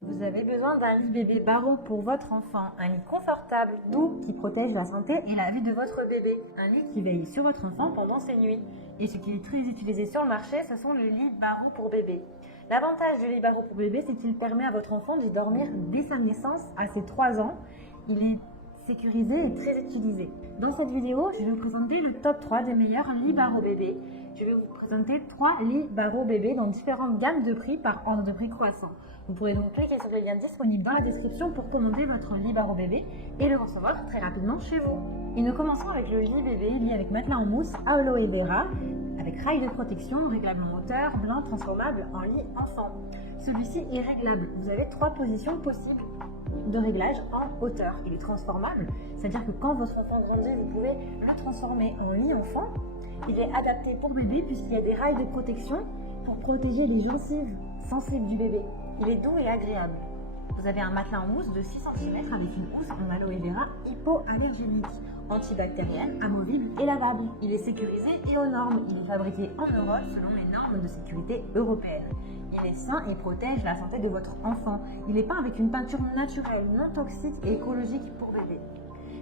Vous avez besoin d'un lit bébé Barreau pour votre enfant, un lit confortable, doux, qui protège la santé et la vie de votre bébé, un lit qui veille sur votre enfant pendant ses nuits. Et ce qui est très utilisé sur le marché, ce sont les lits Barreau pour bébé. L'avantage du lit Barreau pour bébé, c'est qu'il permet à votre enfant d'y dormir dès sa naissance à ses 3 ans. Il est sécurisé et très utilisé. Dans cette vidéo, je vais vous présenter le top 3 des meilleurs lits Barreau bébé. Je vais vous présenter 3 lits Barreau bébé dans différentes gammes de prix par ordre de prix croissant. Vous pourrez donc cliquer sur le lien disponible dans la description pour commander votre lit Barreau bébé et le recevoir très rapidement chez vous. Et nous commençons avec le lit bébé, lit avec matelas en mousse aloe vera, avec rail de protection, réglable en hauteur, blanc, transformable en lit enfant. Celui-ci est réglable. Vous avez 3 positions possibles de réglage en hauteur. Il est transformable, c'est-à-dire que quand votre enfant grandit, vous pouvez le transformer en lit enfant. Il est adapté pour bébé puisqu'il y a des rails de protection pour protéger les gencives sensibles du bébé. Il est doux et agréable. Vous avez un matelas en mousse de 6 cm avec une housse en aloe vera hypoallergénique, antibactérienne, amovible et lavable. Il est sécurisé et aux normes. Il est fabriqué en Europe selon les normes de sécurité européennes. Il est sain et protège la santé de votre enfant. Il est peint avec une peinture naturelle, non toxique et écologique pour bébé.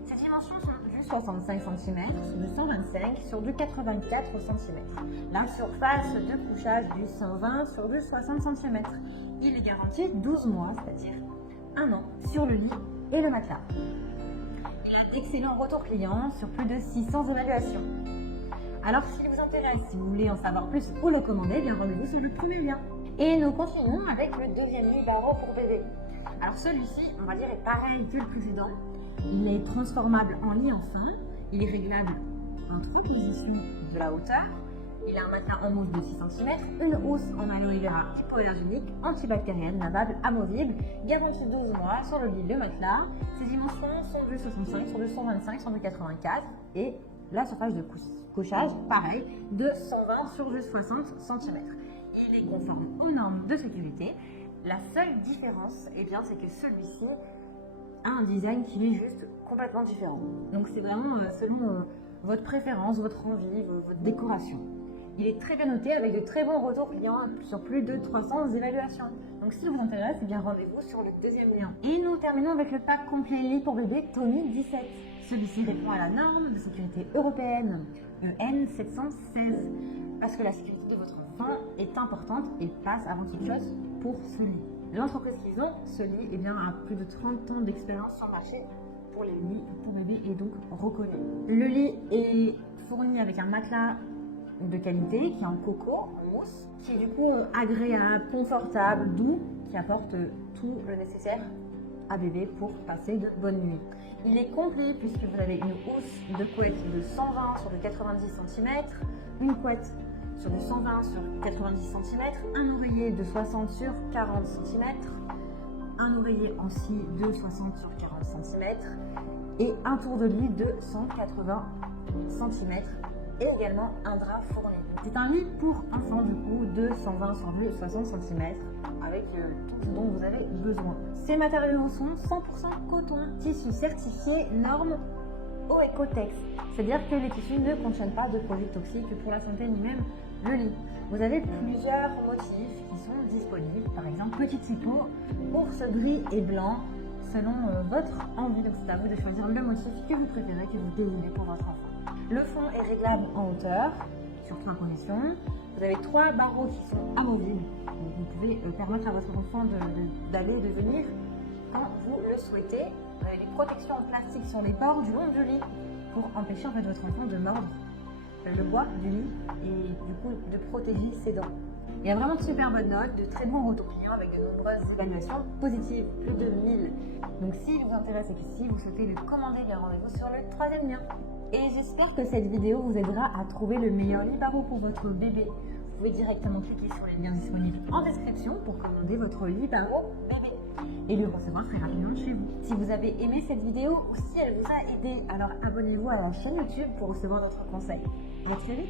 Ses dimensions sont du 65 cm sur du 125 sur du 84 cm. La surface de couchage du 120 sur du 60 cm. Il est garanti 12 mois, c'est-à-dire 1 an, sur le lit et le matelas. Il a d'excellents retours clients sur plus de 600 évaluations. Alors s'il vous intéresse, si vous voulez en savoir plus ou le commander, bien rendez-vous sur le premier lien. Et nous continuons avec le deuxième lit Barreau pour bébé. Alors celui-ci, on va dire, est pareil que le précédent. Il est transformable en lit enfant. Il est réglable en 3 positions de la hauteur. Il a un matelas en mousse de 6 cm, une housse en aloe vera hypoallergénique, antibactérienne, lavable, amovible, garantie 12 mois sur le lit et le matelas. Ses dimensions sont du 65 sur du 125 sur du 84 et la surface de couchage, pareil, de 120 sur du 60 cm. Il est conforme aux normes de sécurité. La seule différence, c'est que celui-ci a un design qui est juste complètement différent. Donc c'est vraiment selon votre préférence, votre envie, votre décoration. Il est très bien noté avec de très bons retours clients sur plus de 300 évaluations. Donc si vous intéresse, rendez-vous sur le deuxième lien. Et nous terminons avec le pack complet lit pour bébé Tony 17. Celui-ci répond à la norme de sécurité européenne EN 716 parce que la sécurité de votre enfant est importante et passe avant toute chose pour ce lit. L'entreprise qu'ils ont, ce lit, a plus de 30 ans d'expérience sur le marché pour les lits pour bébé et donc reconnu. Le lit est fourni avec un matelas de qualité qui est en coco, en mousse, qui est du coup agréable, confortable, doux, qui apporte tout le nécessaire à bébé pour passer de bonnes nuits. Il est complet puisque vous avez une housse de couette de 120 sur de 90 cm, une couette sur du 120 sur 90 cm, un oreiller de 60 sur 40 cm, un oreiller en scie de 60 sur 40 cm et un tour de lit de 180 cm et également un drap fourni. C'est un lit pour enfants du coup de 120 sur 60 cm avec tout ce dont vous avez besoin. Ces matériaux sont 100% coton, tissu certifié norme Oecotex, c'est-à-dire que les tissus ne contiennent pas de produits toxiques pour la santé ni même le lit. Vous avez plusieurs motifs qui sont disponibles, par exemple petit typo, ours gris et blanc, selon votre envie. Donc c'est à vous de choisir le motif que vous préférez, que vous désirez pour votre enfant. Le fond est réglable en hauteur, sur 3 positions. Vous avez 3 barreaux qui sont amovibles, donc vous pouvez permettre à votre enfant d'aller et de venir quand vous le souhaitez. Vous avez des protections en plastique sur les bords du long du lit pour empêcher votre enfant de mordre le bois du lit et du coup de protéger ses dents. Il y a vraiment de super bonnes notes, de très bons retours clients avec de nombreuses évaluations positives, plus de 1000. Donc s'il vous intéresse et que si vous souhaitez le commander, rendez-vous sur le 3e lien. Et j'espère que cette vidéo vous aidera à trouver le meilleur lit Barreau pour votre bébé. Vous pouvez directement cliquer sur les liens disponibles en description pour commander votre lit Barreau bébé et le recevoir très rapidement chez vous. Si vous avez aimé cette vidéo ou si elle vous a aidé, alors abonnez-vous à la chaîne YouTube pour recevoir d'autres conseils. À très vite.